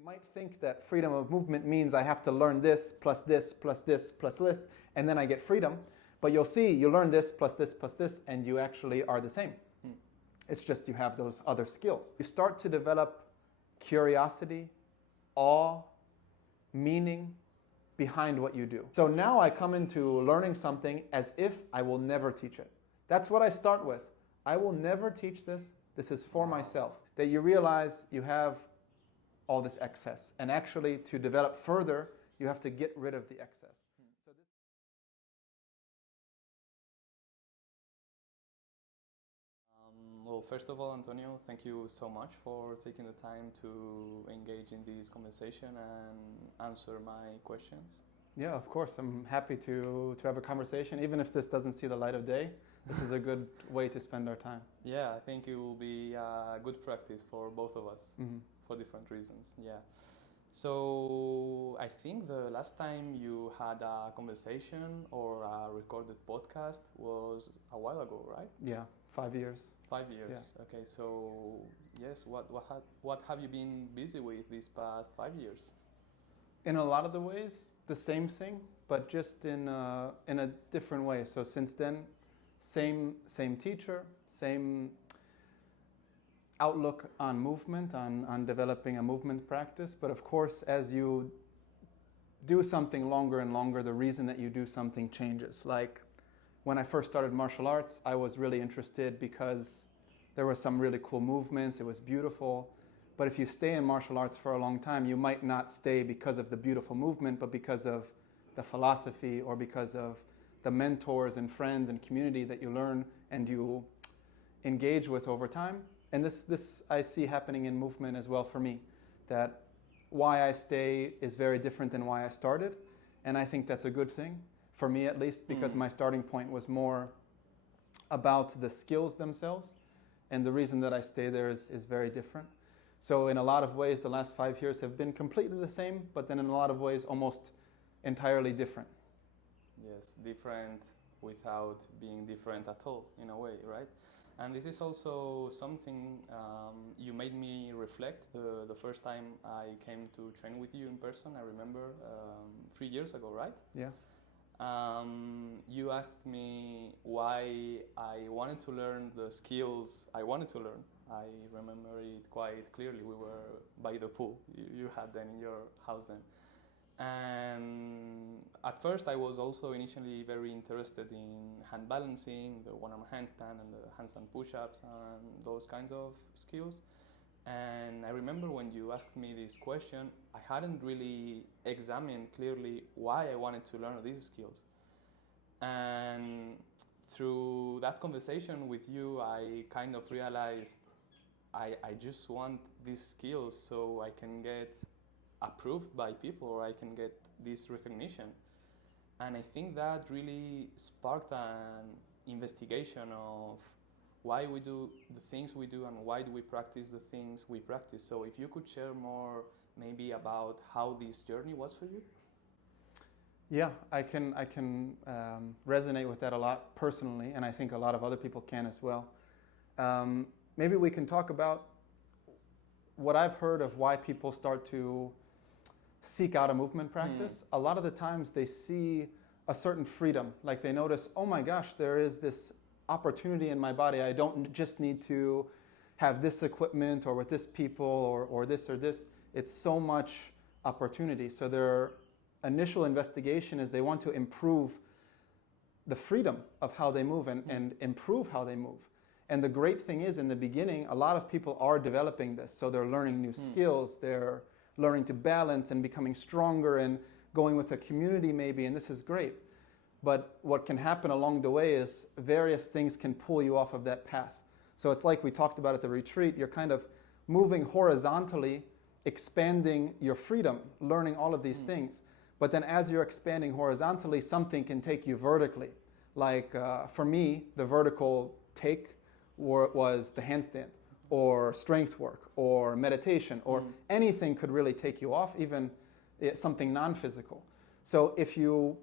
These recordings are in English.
We might think that freedom of movement means I have to learn this, plus this, plus this, plus this, and then I get freedom. But you'll see, you learn this, plus this, and you actually are the same. It's just you have those other skills. You start to develop curiosity, awe, meaning behind what you do. So now I come into learning something as if I will never teach it. That's what I start with. I will never teach this. This is for myself. That you realize you have all this excess. And actually, to develop further, you have to get rid of the excess. So this Well, first of all, Antonio, thank you so much for taking the time to engage in this conversation and answer my questions. Yeah, of course. I'm happy to have a conversation, even if this doesn't see the light of day. This is a good way to spend our time. Yeah, I think it will be a good practice for both of us for different reasons. Yeah. So I think the last time you had a conversation or a recorded podcast was a while ago, right? Yeah, 5 years. 5 years. Yeah. Okay. So yes, what have you been busy with these past 5 years? In a lot of the ways, the same thing, but just in a different way. So since then, same teacher, same outlook on movement, on developing a movement practice. But of course, as you do something longer and longer, the reason that you do something changes. Like when I first started martial arts, I was really interested because there were some really cool movements. It was beautiful. But if you stay in martial arts for a long time, you might not stay because of the beautiful movement, but because of the philosophy or because of the mentors and friends and community that you learn and you engage with over time. And this I see happening in movement as well for me, that why I stay is very different than why I started. And I think that's a good thing, for me at least, because my starting point was more about the skills themselves. And the reason that I stay there is very different. So in a lot of ways, the last 5 years have been completely the same, but then in a lot of ways, almost entirely different. Yes, different without being different at all, in a way, right? And this is also something you made me reflect the first time I came to train with you in person. I remember 3 years ago, right? Yeah. You asked me why I wanted to learn the skills I wanted to learn. I remember it quite clearly. We were by the pool. You had them in your house then. And at first I was also initially very interested in hand balancing, the one-arm handstand and the handstand push-ups and those kinds of skills. And I remember when you asked me this question, I hadn't really examined clearly why I wanted to learn these skills. And through that conversation with you, I kind of realized I just want these skills so I can get approved by people or I can get this recognition. And I think that really sparked an investigation of why we do the things we do and why do we practice the things we practice. So if you could share more maybe about how this journey was for you? Yeah, I can resonate with that a lot personally, and I think a lot of other people can as well. Maybe we can talk about what I've heard of why people start to seek out a movement practice. A lot of the times they see a certain freedom, like they notice, oh my gosh, there is this opportunity in my body. I don't just need to have this equipment or with this people or this or this. It's so much opportunity. So their initial investigation is they want to improve the freedom of how they move and improve how they move. And the great thing is in the beginning, a lot of people are developing this. So they're learning new skills, they're learning to balance and becoming stronger and going with a community maybe, and this is great. But what can happen along the way is various things can pull you off of that path. So it's like we talked about at the retreat, you're kind of moving horizontally, expanding your freedom, learning all of these things. But then as you're expanding horizontally, something can take you vertically. Like for me, the vertical take was the handstand or strength work or meditation or anything could really take you off, even something non-physical. So if you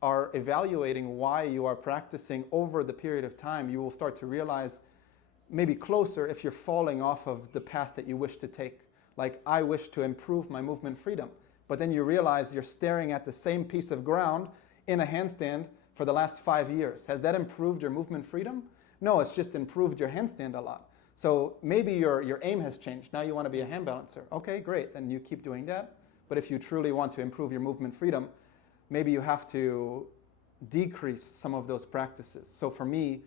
are evaluating why you are practicing over the period of time, you will start to realize maybe closer if you're falling off of the path that you wish to take. Like, I wish to improve my movement freedom. But then you realize you're staring at the same piece of ground in a handstand for the last 5 years. Has that improved your movement freedom? No, it's just improved your handstand a lot. So maybe your aim has changed. Now you want to be a hand balancer. Okay, great. Then you keep doing that. But if you truly want to improve your movement freedom, maybe you have to decrease some of those practices. So for me,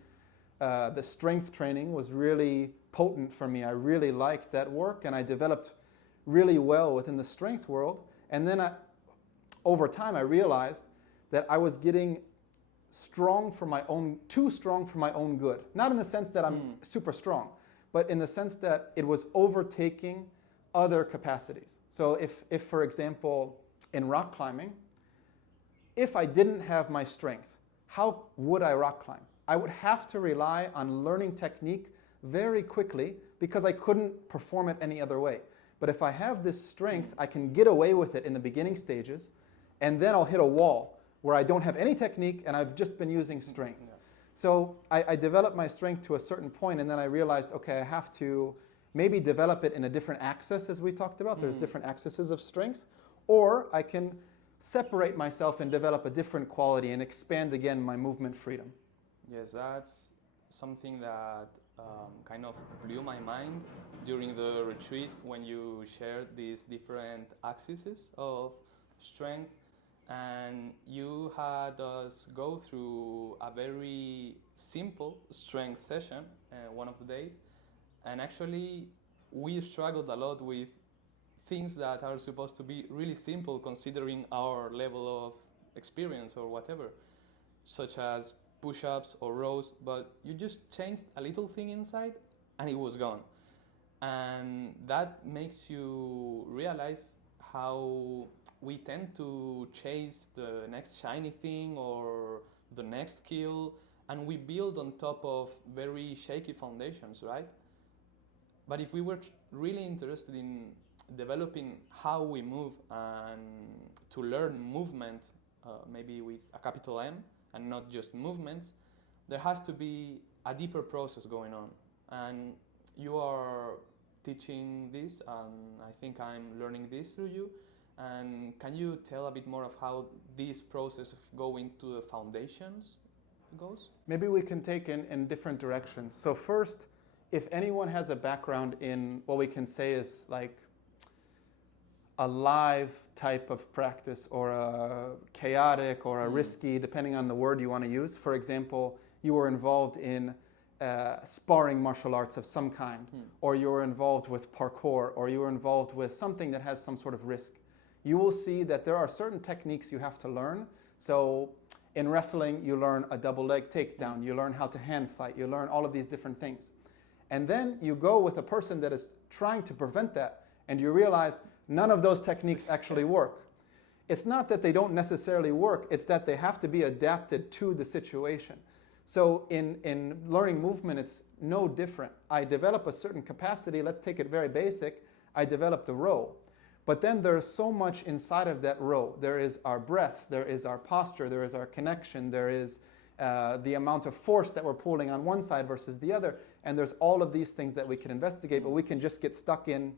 the strength training was really potent for me. I really liked that work, and I developed really well within the strength world. And then over time, I realized that I was getting too strong for my own good. Not in the sense that I'm super strong, but in the sense that it was overtaking other capacities. So if for example, in rock climbing, if I didn't have my strength, how would I rock climb? I would have to rely on learning technique very quickly because I couldn't perform it any other way. But if I have this strength, I can get away with it in the beginning stages, and then I'll hit a wall where I don't have any technique and I've just been using strength. Yeah. So I developed my strength to a certain point, and then I realized, okay, I have to maybe develop it in a different axis, as we talked about. There's different axes of strength. Or I can separate myself and develop a different quality and expand again my movement freedom. Yes, that's something that kind of blew my mind during the retreat when you shared these different axes of strength, and you had us go through a very simple strength session one of the days, and actually we struggled a lot with things that are supposed to be really simple considering our level of experience or whatever, such as push-ups or rows, but you just changed a little thing inside and it was gone. And that makes you realize how we tend to chase the next shiny thing or the next skill, and we build on top of very shaky foundations, right? But if we were really interested in developing how we move and to learn movement, maybe with a capital M, and not just movements, there has to be a deeper process going on. And you are teaching this, and I think I'm learning this through you. And can you tell a bit more of how this process of going to the foundations goes? Maybe we can take in different directions. So first, if anyone has a background in what we can say is like a live type of practice, or a chaotic or a risky, depending on the word you want to use. For example, you were involved in sparring martial arts of some kind, or you were involved with parkour, or you were involved with something that has some sort of risk. You will see that there are certain techniques you have to learn. So in wrestling, you learn a double leg takedown, you learn how to hand fight, you learn all of these different things. And then you go with a person that is trying to prevent that, and you realize none of those techniques actually work. It's not that they don't necessarily work, it's that they have to be adapted to the situation. So in learning movement, it's no different. I develop a certain capacity, let's take it very basic, I develop the row. But then there's so much inside of that row. There is our breath, there is our posture, there is our connection, there is the amount of force that we're pulling on one side versus the other, and there's all of these things that we can investigate, but we can just get stuck in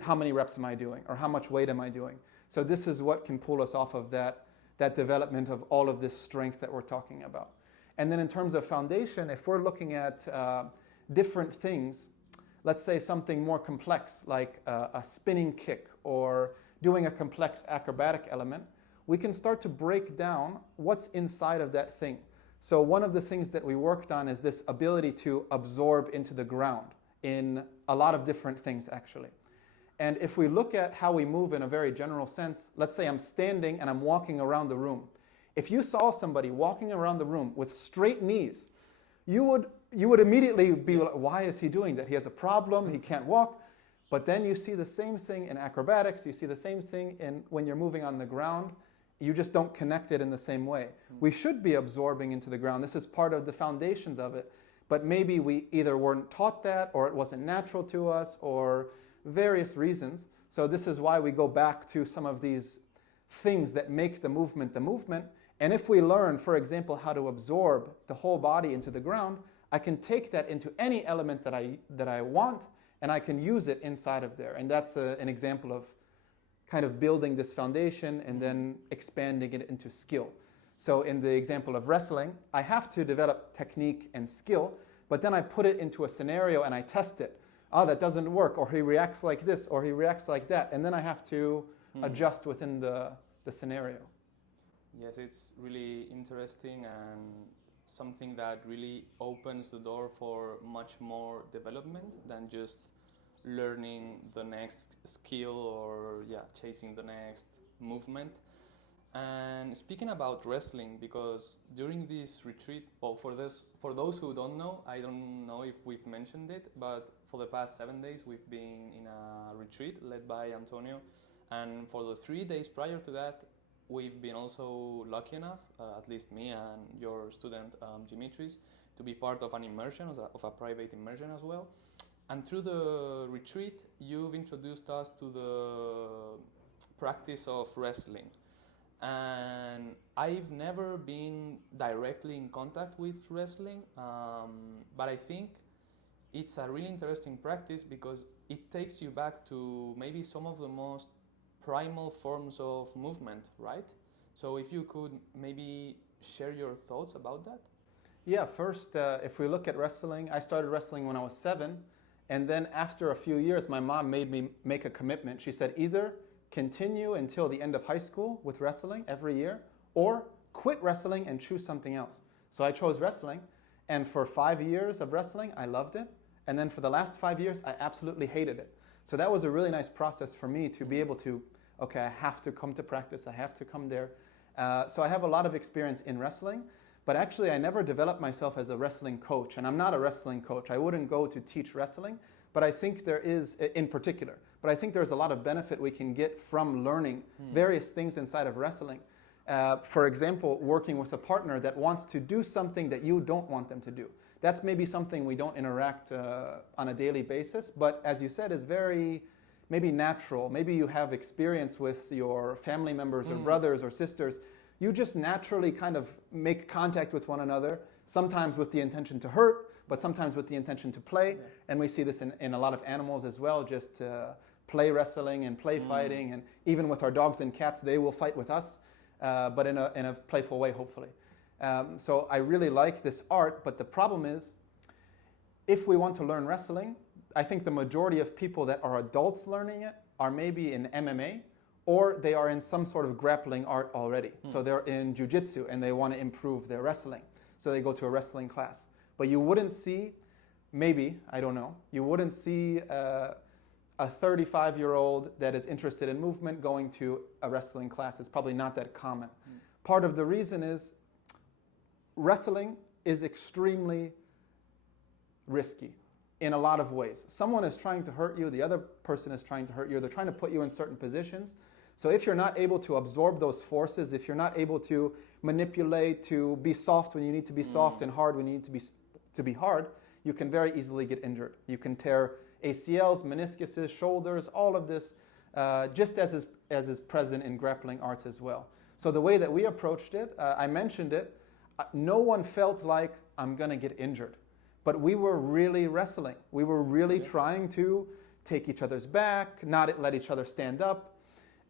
how many reps am I doing, or how much weight am I doing? So this is what can pull us off of that development of all of this strength that we're talking about. And then in terms of foundation, if we're looking at different things, let's say something more complex like a spinning kick or doing a complex acrobatic element, we can start to break down what's inside of that thing. So one of the things that we worked on is this ability to absorb into the ground in a lot of different things actually. And if we look at how we move in a very general sense, let's say I'm standing and I'm walking around the room. If you saw somebody walking around the room with straight knees, you would immediately be like, why is he doing that? He has a problem, he can't walk. But then you see the same thing in acrobatics, you see the same thing when you're moving on the ground. You just don't connect it in the same way. We should be absorbing into the ground. This is part of the foundations of it. But maybe we either weren't taught that, or it wasn't natural to us, or various reasons. So this is why we go back to some of these things that make the movement. And if we learn, for example, how to absorb the whole body into the ground, I can take that into any element that I want, and I can use it inside of there. And that's an example of kind of building this foundation and then expanding it into skill. So in the example of wrestling, I have to develop technique and skill, but then I put it into a scenario and I test it. Oh, that doesn't work, or he reacts like this, or he reacts like that, and then I have to adjust within the scenario. Yes, it's really interesting and something that really opens the door for much more development than just learning the next skill or chasing the next movement. And speaking about wrestling, because during this retreat, well, for those who don't know, I don't know if we've mentioned it, but for the past 7 days we've been in a retreat led by Antonio, and for the 3 days prior to that we've been also lucky enough, at least me and your student Dimitris, to be part of an immersion, of a private immersion as well. And through the retreat you've introduced us to the practice of wrestling. And I've never been directly in contact with wrestling, but I think it's a really interesting practice because it takes you back to maybe some of the most primal forms of movement, right? So if you could maybe share your thoughts about that? Yeah, first, if we look at wrestling, I started wrestling when I was 7, and then after a few years, my mom made me make a commitment. She said, either continue until the end of high school with wrestling every year, or quit wrestling and choose something else. So I chose wrestling, and for 5 years of wrestling, I loved it. And then for the last 5 years, I absolutely hated it. So that was a really nice process for me to be able to, okay, I have to come to practice, I have to come there. So I have a lot of experience in wrestling, but actually I never developed myself as a wrestling coach, and I'm not a wrestling coach. I wouldn't go to teach wrestling, but I think there is, in particular, but I think there's a lot of benefit we can get from learning various things inside of wrestling. For example, working with a partner that wants to do something that you don't want them to do. That's maybe something we don't interact on a daily basis, but as you said, is very maybe natural. Maybe you have experience with your family members or brothers or sisters. You just naturally kind of make contact with one another, sometimes with the intention to hurt, but sometimes with the intention to play. Yeah. And we see this in a lot of animals as well, just play wrestling and play fighting. And even with our dogs and cats, they will fight with us, but in a playful way, hopefully. So I really like this art, but the problem is, if we want to learn wrestling, I think the majority of people that are adults learning it are maybe in MMA, or they are in some sort of grappling art already. So they're in jiu-jitsu and they want to improve their wrestling. So they go to a wrestling class. But you wouldn't see, maybe, I don't know, you wouldn't see a 35-year-old that is interested in movement going to a wrestling class. It's probably not that common. Part of the reason is wrestling is extremely risky in a lot of ways. Someone is trying to hurt you, the other person is trying to hurt you, they're trying to put you in certain positions. So if you're not able to absorb those forces, if you're not able to manipulate, to be soft when you need to be soft and hard when you need to be hard, you can very easily get injured. You can tear ACLs, meniscuses, shoulders, all of this, just as is present in grappling arts as well. So the way that we approached it, I mentioned it, no one felt like I'm gonna get injured. But we were really wrestling. We were really trying to take each other's back, not let each other stand up.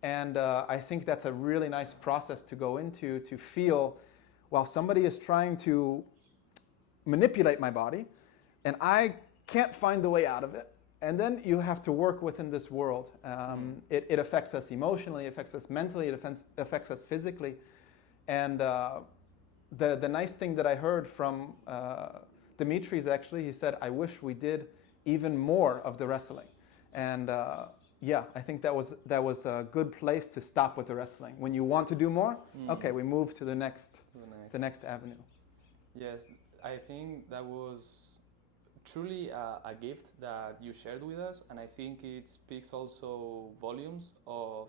And I think that's a really nice process to go into, to feel, while somebody is trying to manipulate my body, and I can't find the way out of it. And then you have to work within this world. It affects us emotionally, it affects us mentally, it affects us physically. And the nice thing that I heard from Dimitris, actually, he said, I wish we did even more of the wrestling. And yeah, I think that was a good place to stop with the wrestling. When you want to do more, okay, we move to the next avenue. Yes, I think that was truly a gift that you shared with us, and I think it speaks also volumes of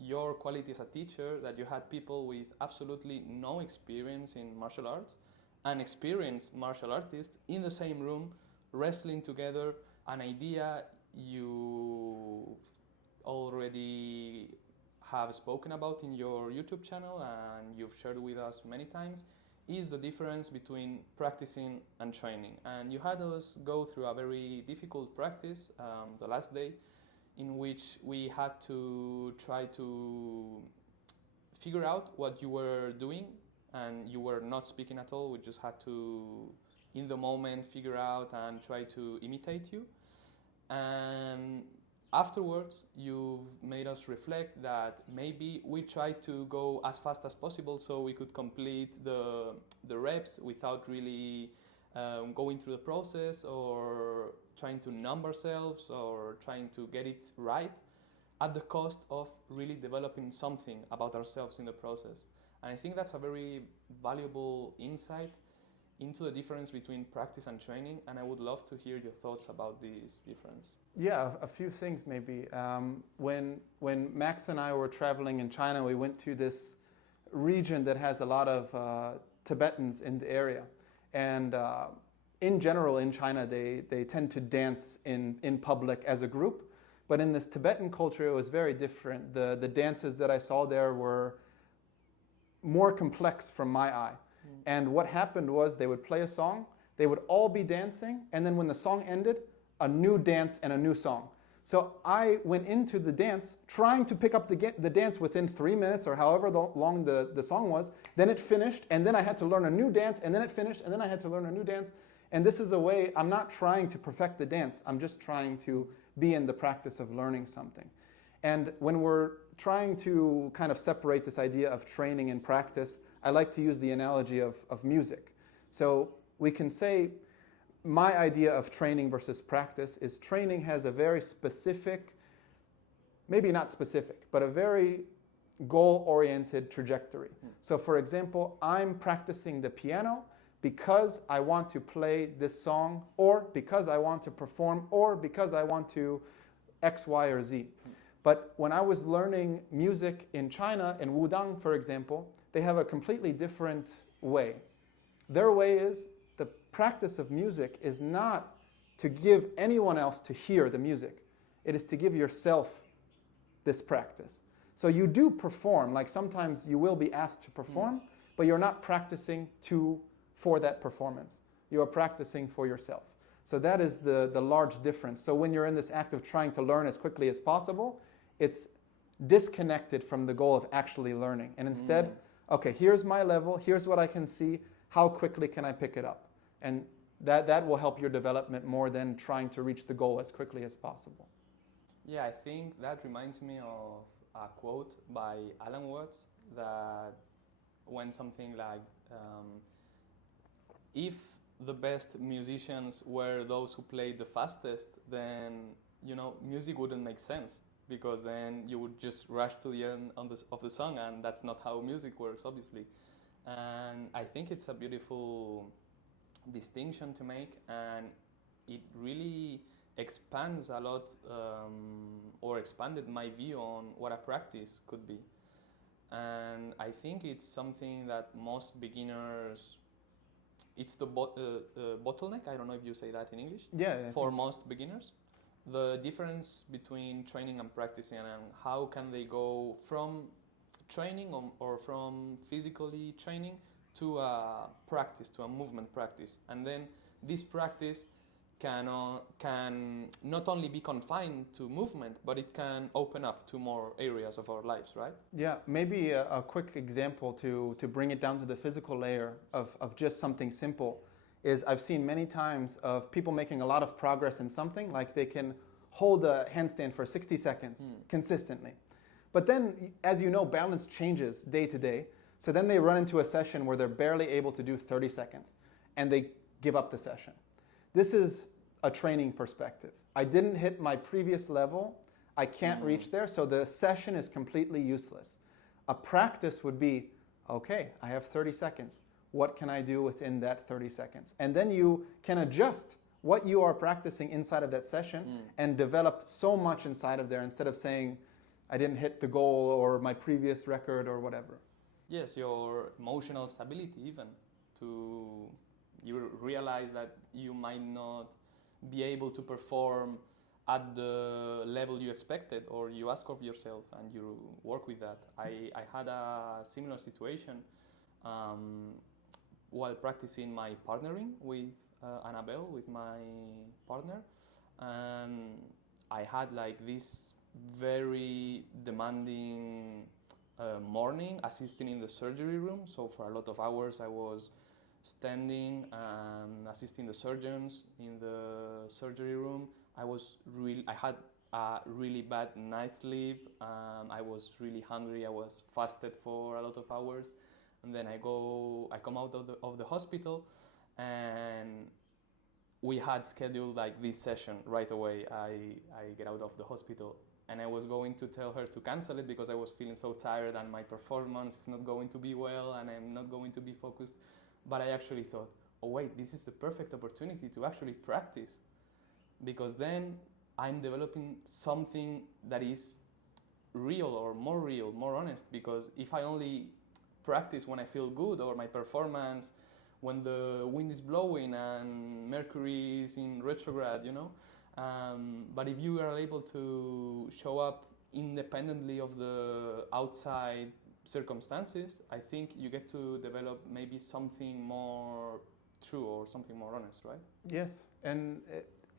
your quality as a teacher, that you had people with absolutely no experience in martial arts and experienced martial artists in the same room, wrestling together, an idea you already have spoken about in your YouTube channel and you've shared with us many times. is the difference between practicing and training. And you had us go through a very difficult practice the last day, in which we had to try to figure out what you were doing, and you were not speaking at all. We just had to, in the moment, figure out and try to imitate you. And afterwards, you've made us reflect that maybe we tried to go as fast as possible so we could complete the reps without really going through the process, or trying to numb ourselves, or trying to get it right, at the cost of really developing something about ourselves in the process. And I think that's a very valuable insight into the difference between practice and training, and I would love to hear your thoughts about this difference. Yeah, a few things maybe. When Max and I were traveling in China, we went to this region that has a lot of Tibetans in the area. And in general in China, they tend to dance in public as a group. But in this Tibetan culture, it was very different. The dances that I saw there were more complex from my eye. And what happened was they would play a song, they would all be dancing, and then when the song ended, a new dance and a new song. So I went into the dance trying to pick up the dance within 3 minutes or however long the song was. Then it finished, and then I had to learn a new dance, and then it finished, and then I had to learn a new dance. And this is a way, I'm not trying to perfect the dance, I'm just trying to be in the practice of learning something. And when we're trying to kind of separate this idea of training and practice, I like to use the analogy of music. So we can say my idea of training versus practice is training has a very specific, maybe not specific, but a very goal-oriented trajectory. So for example, I'm practicing the piano because I want to play this song, or because I want to perform, or because I want to X, Y, or Z. But when I was learning music in China, in Wudang, for example, they have a completely different way. Their way is, the practice of music is not to give anyone else to hear the music. It is to give yourself this practice. So you do perform, like sometimes you will be asked to perform, but you're not practicing for that performance. You are practicing for yourself. So that is the large difference. So when you're in this act of trying to learn as quickly as possible, it's disconnected from the goal of actually learning. And instead, okay, here's my level, here's what I can see, how quickly can I pick it up? And that will help your development more than trying to reach the goal as quickly as possible. Yeah, I think that reminds me of a quote by Alan Watts that went something like, if the best musicians were those who played the fastest, then, you know, music wouldn't make sense, because then you would just rush to the end of the song, and that's not how music works, obviously. And I think it's a beautiful distinction to make, and it really expands a lot, or expanded my view on what a practice could be. And I think it's something that most beginners, it's the bottleneck, I don't know if you say that in English, for most beginners. The difference between training and practicing, and how can they go from training or from physically training to a practice, to a movement practice. And then this practice can not only be confined to movement, but it can open up to more areas of our lives, right? Yeah, maybe a quick example to bring it down to the physical layer of just something simple is I've seen many times of people making a lot of progress in something, like they can hold a handstand for 60 seconds consistently. But then, as you know, balance changes day to day. So then they run into a session where they're barely able to do 30 seconds and they give up the session. This is a training perspective. I didn't hit my previous level, I can't reach there, so the session is completely useless. A practice would be, okay, I have 30 seconds. What can I do within that 30 seconds? And then you can adjust what you are practicing inside of that session and develop so much inside of there, instead of saying, I didn't hit the goal or my previous record or whatever. Yes, your emotional stability even, you realize that you might not be able to perform at the level you expected, or you ask of yourself and you work with that. I had a similar situation while practicing my partnering with Annabelle, with my partner. And I had like this very demanding morning assisting in the surgery room. So for a lot of hours I was standing and assisting the surgeons in the surgery room. I had a really bad night's sleep. I was really hungry. I was fasted for a lot of hours, and then I come out of the hospital, and we had scheduled like this session right away. I get out of the hospital, and I was going to tell her to cancel it because I was feeling so tired and my performance is not going to be well and I'm not going to be focused. But I actually thought, oh wait, this is the perfect opportunity to actually practice, because then I'm developing something that is real, more honest. Because if I only practice when I feel good, or my performance when the wind is blowing and Mercury is in retrograde, but if you are able to show up independently of the outside circumstances, I think you get to develop maybe something more true or something more honest, right? Yes, and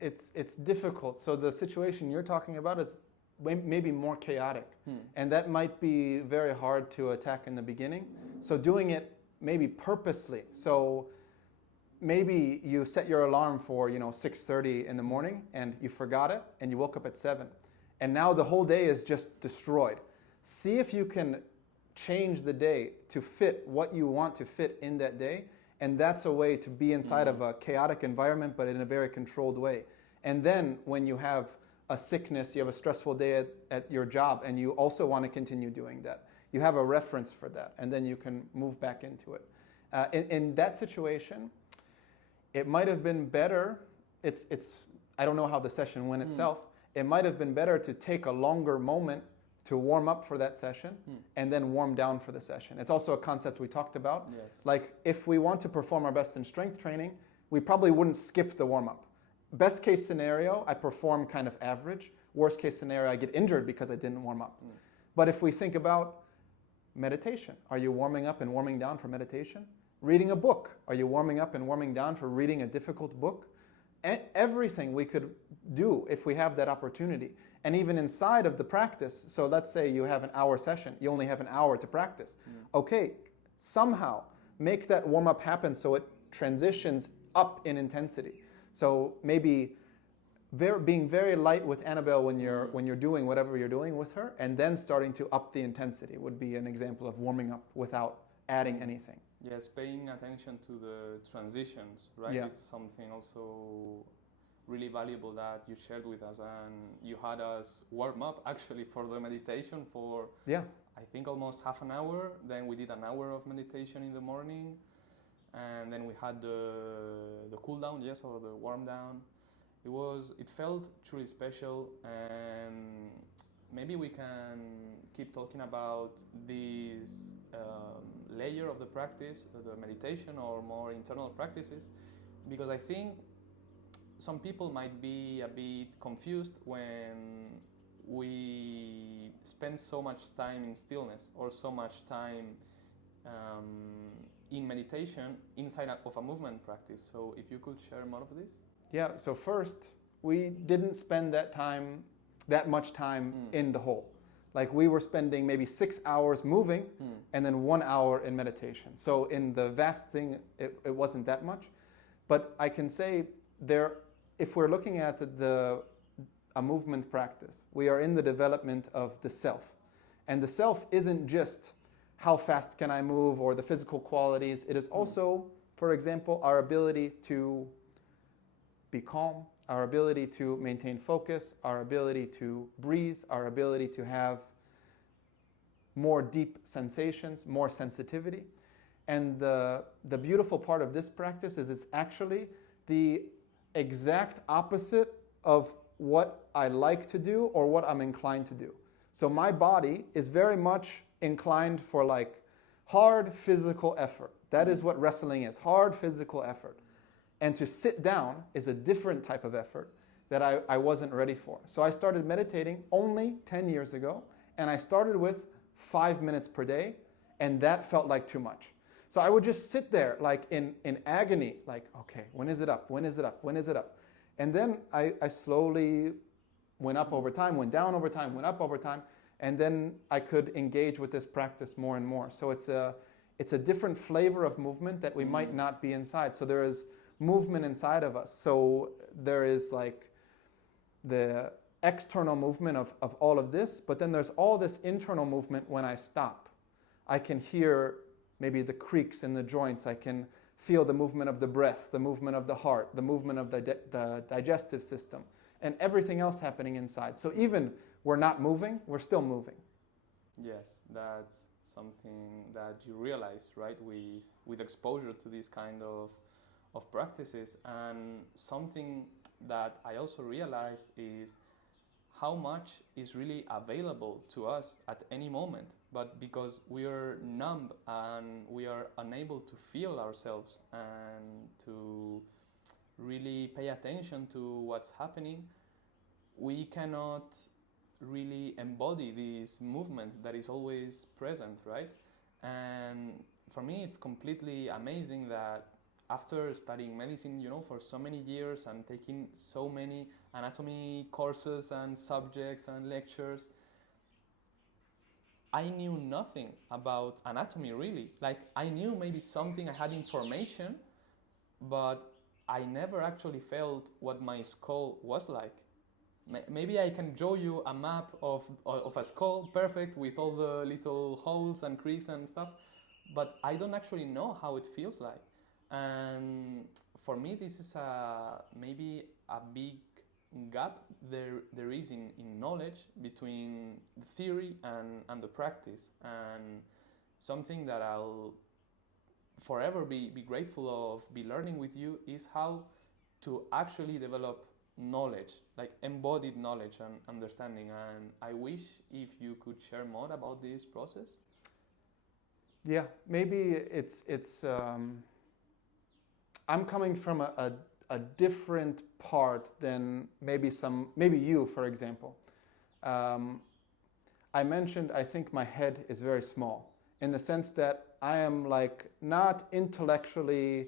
it's difficult. So the situation you're talking about is maybe more chaotic, and that might be very hard to attack in the beginning. So doing it maybe purposely. So maybe you set your alarm for 6:30 in the morning and you forgot it and you woke up at 7, and now the whole day is just destroyed. See if you can change the day to fit what you want to fit in that day, and that's a way to be inside of a chaotic environment but in a very controlled way. And then when you have a sickness, you have a stressful day at your job, and you also want to continue doing that, you have a reference for that, and then you can move back into it. In that situation, it might have been better, I don't know how the session went itself, it might have been better to take a longer moment to warm up for that session and then warm down for the session. It's also a concept we talked about. Yes. Like if we want to perform our best in strength training, we probably wouldn't skip the warm up. Best case scenario, I perform kind of average. Worst case scenario, I get injured because I didn't warm up. But if we think about meditation, are you warming up and warming down for meditation? Reading a book, are you warming up and warming down for reading a difficult book? Everything we could do if we have that opportunity. And even inside of the practice, so let's say you have an hour session, you only have an hour to practice. Okay, somehow make that warm-up happen so it transitions up in intensity. So maybe being very light with Annabelle when you're doing whatever you're doing with her, and then starting to up the intensity would be an example of warming up without adding anything. Yes, paying attention to the transitions, right? Yeah. It's something also really valuable that you shared with us, and you had us warm up actually for the meditation for I think almost half an hour. Then we did an hour of meditation in the morning, and then we had the cool down, or the warm down. It felt truly special, and maybe we can keep talking about this layer of the practice, the meditation or more internal practices, because I think some people might be a bit confused when we spend so much time in stillness or so much time in meditation inside of a movement practice. So if you could share more of this? Yeah, so first, we didn't spend that much time in the hole. Like we were spending maybe 6 hours moving and then 1 hour in meditation. So in the vast thing, it wasn't that much. But I can say if we're looking at a movement practice, we are in the development of the self. And the self isn't just how fast can I move or the physical qualities. It is also, for example, our ability to be calm, our ability to maintain focus, our ability to breathe, our ability to have more deep sensations, more sensitivity. And the beautiful part of this practice is it's actually the exact opposite of what I like to do or what I'm inclined to do. So my body is very much inclined for like hard physical effort. That is what wrestling is, hard physical effort. And to sit down is a different type of effort that I wasn't ready for. So I started meditating only 10 years ago, and I started with 5 minutes per day, and that felt like too much. So I would just sit there like in agony, like, okay, when is it up? When is it up? When is it up? And then I slowly went up over time, went down over time, went up over time, and then I could engage with this practice more and more. So it's a different flavor of movement that we might not be inside. So there is movement inside of us. So there is like the external movement of all of this, but then there's all this internal movement when I stop. I can hear maybe the creaks in the joints. I can feel the movement of the breath, the movement of the heart, the movement of the digestive system, and everything else happening inside. So even we're not moving, we're still moving. Yes, that's something that you realize, right, with exposure to these kind of practices. And something that I also realized is how much is really available to us at any moment, but because we are numb and we are unable to feel ourselves and to really pay attention to what's happening, we cannot really embody this movement that is always present, right? And for me, it's completely amazing that after studying medicine, for so many years and taking so many anatomy courses and subjects and lectures, I knew nothing about anatomy really. Like, I knew maybe something, I had information, but I never actually felt what my skull was like. Maybe I can show you a map of a skull, perfect, with all the little holes and creaks and stuff, but I don't actually know how it feels like. And for me, this is maybe a big gap there is in knowledge between the theory and the practice. And something that I'll forever be grateful of, be learning with you, is how to actually develop knowledge, like embodied knowledge and understanding. And I wish if you could share more about this process. Yeah, maybe it's I'm coming from a different part than maybe you, for example. I mentioned, I think my head is very small, in the sense that I am like not intellectually,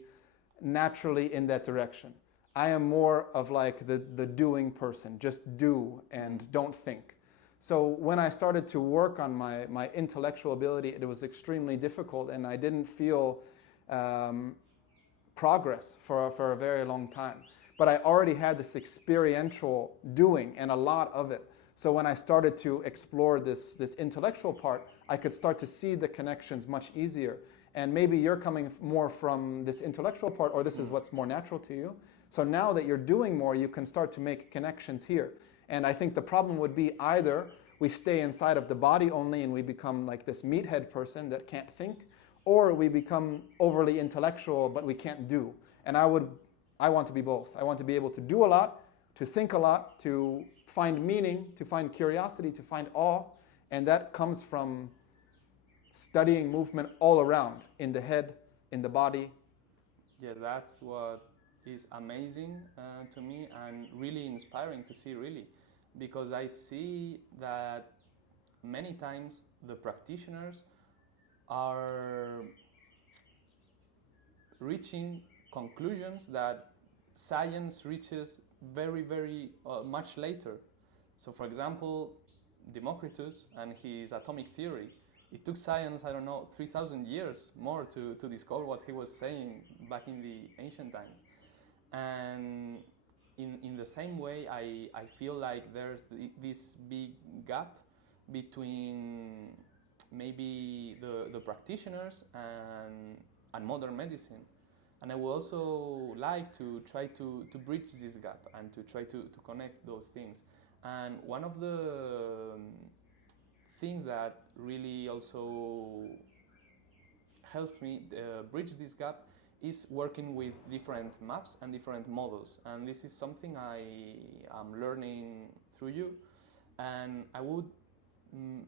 naturally in that direction. I am more of like the doing person, just do and don't think. So when I started to work on my intellectual ability, it was extremely difficult, and I didn't feel progress for a very long time. But I already had this experiential doing, and a lot of it. So when I started to explore this intellectual part, I could start to see the connections much easier. And maybe you're coming more from this intellectual part, or this is what's more natural to you. So now that you're doing more, you can start to make connections here. And I think the problem would be either we stay inside of the body only and we become like this meathead person that can't think, or we become overly intellectual but we can't do. And I want to be both. I want to be able to do a lot, to think a lot, to find meaning, to find curiosity, to find awe. And that comes from studying movement all around, in the head, in the body. Yeah, that's what is amazing to me, and really inspiring to see, really, because I see that many times the practitioners are reaching conclusions that science reaches very, very much later. So, for example, Democritus and his atomic theory, it took science, 3,000 years more to discover what he was saying back in the ancient times. And in the same way, I feel like there's this big gap between maybe the practitioners and modern medicine. And I would also like to try to bridge this gap and to try to connect those things. And one of the things that really also helps me bridge this gap is working with different maps and different models. And this is something I am learning through you. And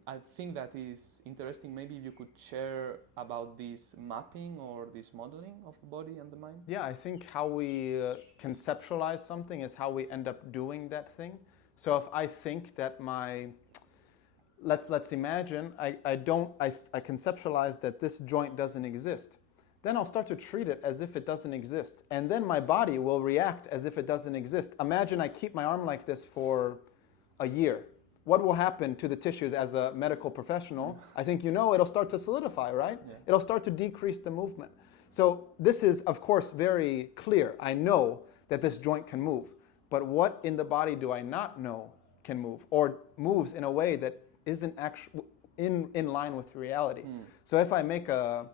I think that is interesting. Maybe if you could share about this mapping or this modeling of the body and the mind. Yeah, I think how we conceptualize something is how we end up doing that thing. So if I think that let's imagine I conceptualize that this joint doesn't exist. then I'll start to treat it as if it doesn't exist. And then my body will react as if it doesn't exist. Imagine I keep my arm like this for a year. What will happen to the tissues as a medical professional? I think you know it'll start to solidify, right? Yeah. It'll start to decrease the movement. So this is, of course, very clear. I know that this joint can move. But what in the body do I not know can move, or moves in a way that isn't actually in line with reality? So if I make a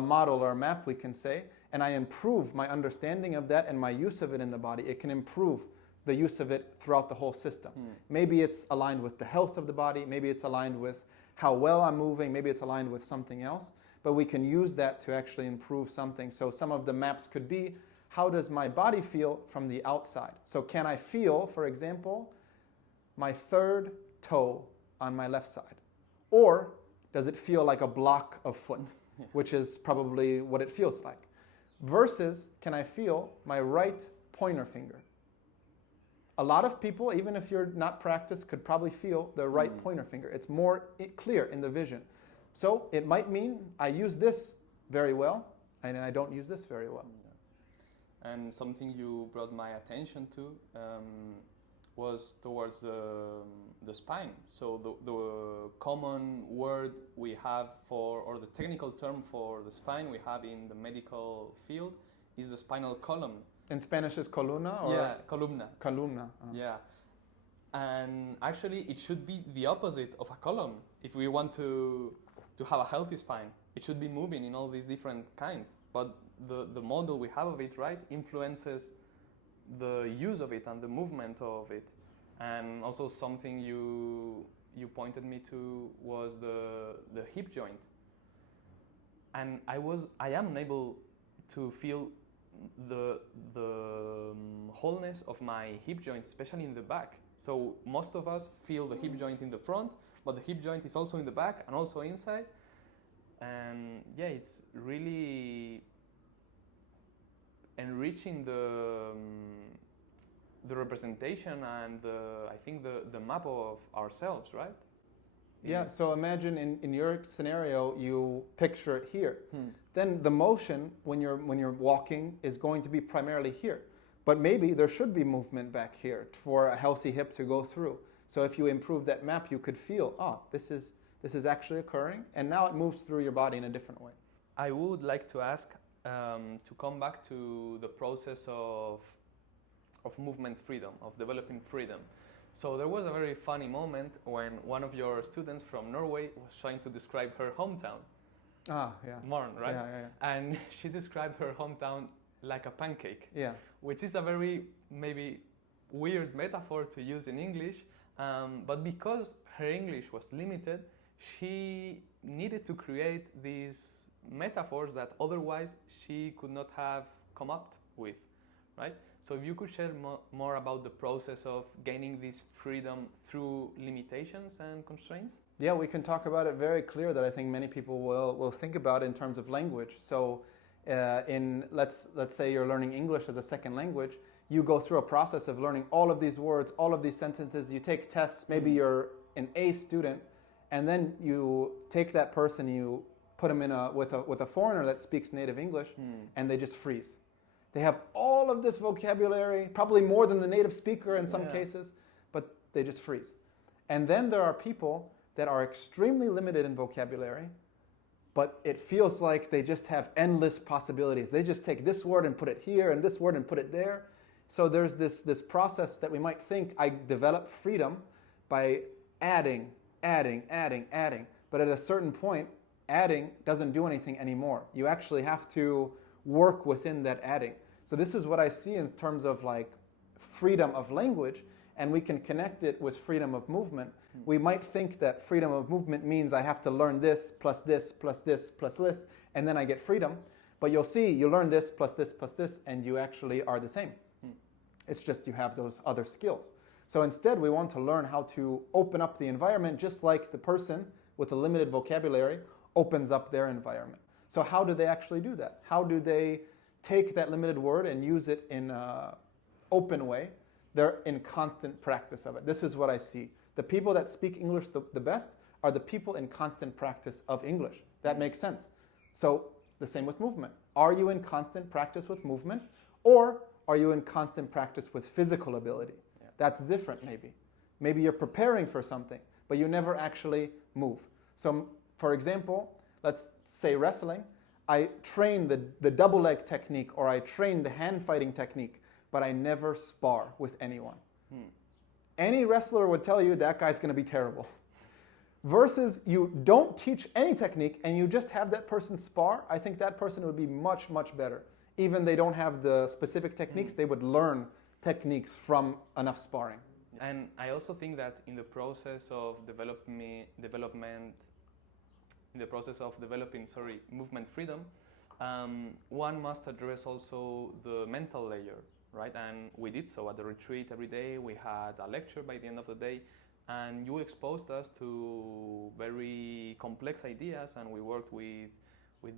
model or a map, we can say, and I improve my understanding of that and my use of it in the body, it can improve the use of it throughout the whole system. Maybe it's aligned with the health of the body, maybe it's aligned with how well I'm moving, maybe it's aligned with something else, but we can use that to actually improve something. So some of the maps could be, how does my body feel from the outside? So can I feel, for example, my third toe on my left side? Or does it feel like a block of foot, which is probably what it feels like? Versus, can I feel my right pointer finger? A lot of people, even if you're not practiced, could probably feel the right pointer finger. It's more clear in the vision. So it might mean I use this very well, and I don't use this very well. And something you brought my attention to was towards the spine. So the common word we have for, or the technical term for the spine we have in the medical field is the spinal column. In Spanish is columna? Or yeah, columna. Columna. Yeah. And actually it should be the opposite of a column. If we want to have a healthy spine, it should be moving in all these different kinds. But the model we have of it, right, influences the use of it and the movement of it. And also something you pointed me to was the hip joint. And I am unable to feel the wholeness of my hip joint, especially in the back. So most of us feel the hip joint in the front, but the hip joint is also in the back and also inside. And yeah, it's really enriching the representation and I think the map of ourselves, right? Yeah, so imagine in your scenario, you picture it here. Then the motion when you're walking is going to be primarily here. But maybe there should be movement back here for a healthy hip to go through. So if you improve that map, you could feel, oh, this is actually occurring, and now it moves through your body in a different way. I would like to ask to come back to the process of movement freedom, of developing freedom. So there was a very funny moment when one of your students from Norway was trying to describe her hometown. Ah, yeah. Marn, right? Yeah. And she described her hometown like a pancake. Yeah. Which is a very maybe weird metaphor to use in English, but because her English was limited, she needed to create these metaphors that otherwise she could not have come up with, right? So if you could share more about the process of gaining this freedom through limitations and constraints? Yeah, we can talk about it very clear that I think many people will think about in terms of language. So let's say you're learning English as a second language, you go through a process of learning all of these words, all of these sentences, you take tests, maybe you're an A student, and then you take that person, you put them with a foreigner that speaks native English, and they just freeze. They have all of this vocabulary, probably more than the native speaker in some cases, but they just freeze. And then there are people that are extremely limited in vocabulary, but it feels like they just have endless possibilities. They just take this word and put it here, and this word and put it there. So there's this process that we might think I develop freedom by adding. But at a certain point, adding doesn't do anything anymore. You actually have to work within that adding. So this is what I see in terms of like freedom of language, and we can connect it with freedom of movement. We might think that freedom of movement means I have to learn this, plus this, plus this, plus this, and then I get freedom. But you'll see, you learn this, plus this, and you actually are the same. It's just you have those other skills. So instead, we want to learn how to open up the environment just like the person with a limited vocabulary opens up their environment. So how do they actually do that? How do they take that limited word and use it in an open way? They're in constant practice of it. This is what I see. The people that speak English the best are the people in constant practice of English. That makes sense. So The same with movement. Are you in constant practice with movement, or are you in constant practice with physical ability? Yeah. That's different maybe. Maybe you're preparing for something, but you never actually move. So, for example, let's say wrestling. I train the double leg technique, or I train the hand fighting technique, but I never spar with anyone. Any wrestler would tell you that guy's going to be terrible. Versus you don't teach any technique and you just have that person spar, I think that person would be much, much better. Even they don't have the specific techniques, they would learn techniques from enough sparring. And I also think that in the process of developing movement freedom, one must address also the mental layer, right? And we did so at the retreat every day. We had a lecture by the end of the day, and you exposed us to very complex ideas, and we worked with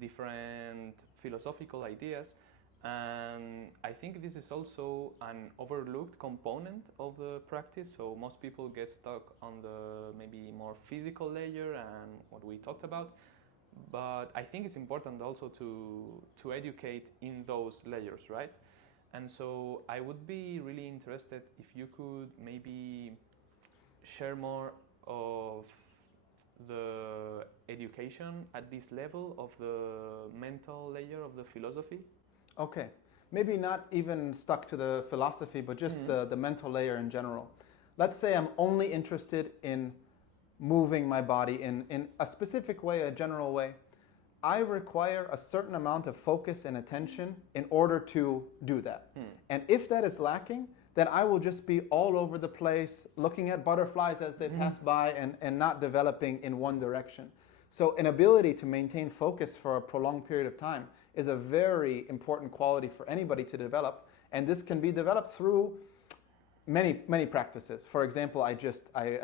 different philosophical ideas. And I think this is also an overlooked component of the practice. So most people get stuck on the maybe more physical layer and what we talked about. But I think it's important also to educate in those layers, right? And so I would be really interested if you could maybe share more of the education at this level of the mental layer of the philosophy. Okay, maybe not even stuck to the philosophy, but just the mental layer in general. Let's say I'm only interested in moving my body in a specific way, a general way. I require a certain amount of focus and attention in order to do that. And if that is lacking, then I will just be all over the place, looking at butterflies as they pass by and not developing in one direction. So an ability to maintain focus for a prolonged period of time is a very important quality for anybody to develop. And this can be developed through many practices. For example, I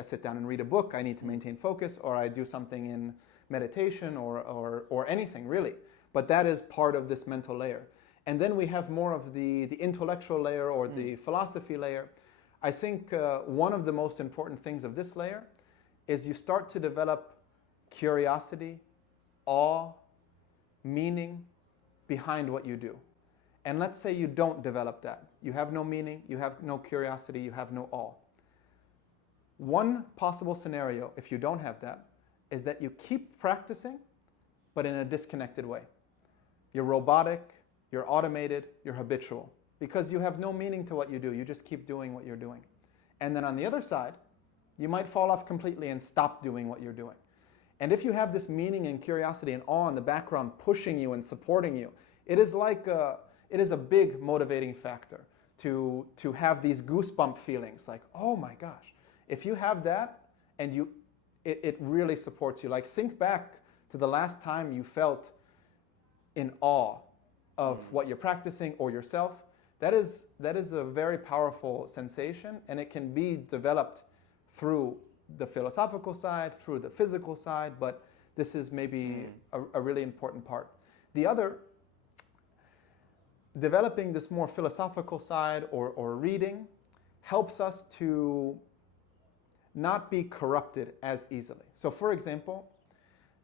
sit down and read a book, I need to maintain focus, or I do something in meditation or anything really. But that is part of this mental layer. And then we have more of the intellectual layer or the philosophy layer. I think one of the most important things of this layer is you start to develop curiosity, awe, meaning behind what you do. And let's say you don't develop that. You have no meaning, you have no curiosity, you have no awe. One possible scenario, if you don't have that, is that you keep practicing, but in a disconnected way. You're robotic, you're automated, you're habitual, because you have no meaning to what you do. You just keep doing what you're doing. And then on the other side, you might fall off completely and stop doing what you're doing. And if you have this meaning and curiosity and awe in the background pushing you and supporting you, it is a big motivating factor to have these goosebump feelings like, oh my gosh. If you have that and it really supports you. Like think back to the last time you felt in awe of what you're practicing or yourself. That is a very powerful sensation, and it can be developed through the philosophical side, through the physical side, but this is maybe a really important part. The other, developing this more philosophical side or reading helps us to not be corrupted as easily. So for example,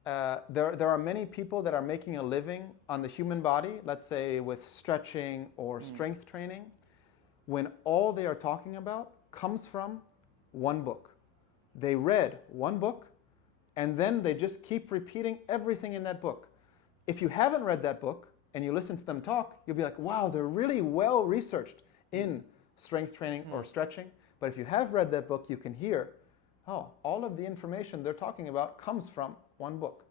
there are many people that are making a living on the human body, let's say with stretching or strength training, when all they are talking about comes from one book. They read one book, and then they just keep repeating everything in that book. If you haven't read that book and you listen to them talk, you'll be like, wow, they're really well researched in strength training or stretching. But if you have read that book, you can hear, oh, all of the information they're talking about comes from one book.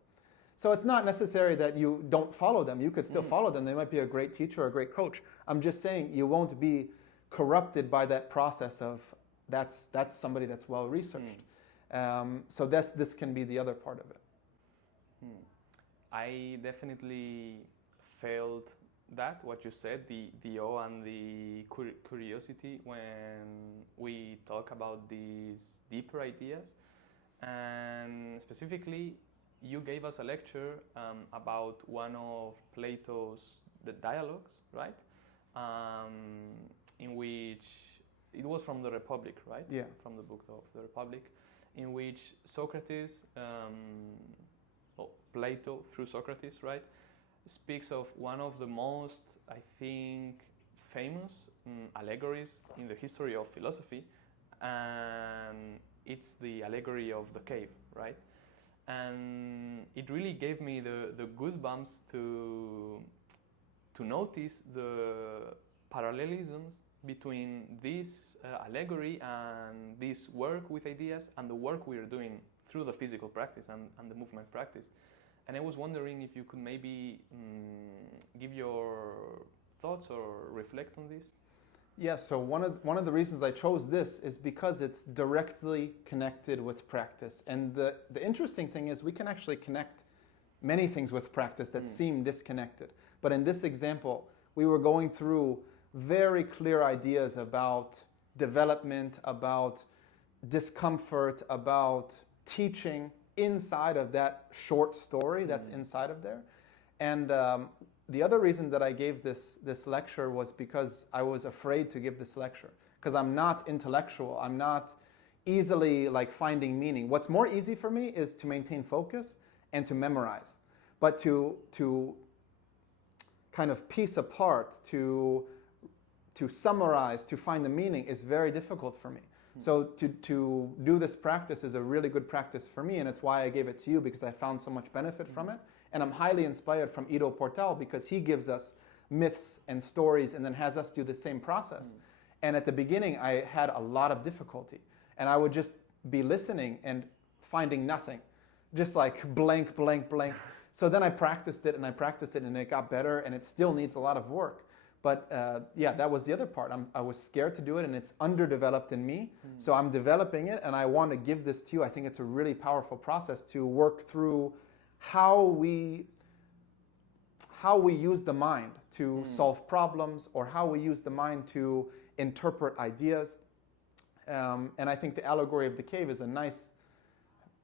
So it's not necessary that you don't follow them. You could still follow them. They might be a great teacher or a great coach. I'm just saying you won't be corrupted by that process of that's somebody that's well researched. So this can be the other part of it. I definitely felt that, what you said, the awe and the curiosity when we talk about these deeper ideas. And specifically, you gave us a lecture about one of Plato's the dialogues, right? In which it was from the Republic, right? Yeah. From the book of the Republic, in which Socrates, Plato through Socrates, right, speaks of one of the most, I think, famous allegories in the history of philosophy, and it's the allegory of the cave, right? And it really gave me the goosebumps to notice the parallelisms between this allegory and this work with ideas and the work we are doing through the physical practice and the movement practice. And I was wondering if you could maybe give your thoughts or reflect on this. Yeah, so one of the reasons I chose this is because it's directly connected with practice. And the interesting thing is we can actually connect many things with practice that seem disconnected. But in this example, we were going through very clear ideas about development, about discomfort, about teaching inside of that short story that's inside of there. And the other reason that I gave this lecture was because I was afraid to give this lecture, because I'm not intellectual. I'm not easily like finding meaning. What's more easy for me is to maintain focus and to memorize. But to kind of piece apart, to summarize, to find the meaning is very difficult for me. So to do this practice is a really good practice for me, and it's why I gave it to you, because I found so much benefit from it. And I'm highly inspired from Ido Portal, because he gives us myths and stories and then has us do the same process. And at the beginning, I had a lot of difficulty. And I would just be listening and finding nothing. Just like blank, blank, blank. So then I practiced it and it got better, and it still needs a lot of work. But yeah, that was the other part. I was scared to do it, and it's underdeveloped in me. So I'm developing it, and I want to give this to you. I think it's a really powerful process to work through how we use the mind to solve problems, or how we use the mind to interpret ideas. And I think the allegory of the cave is a nice,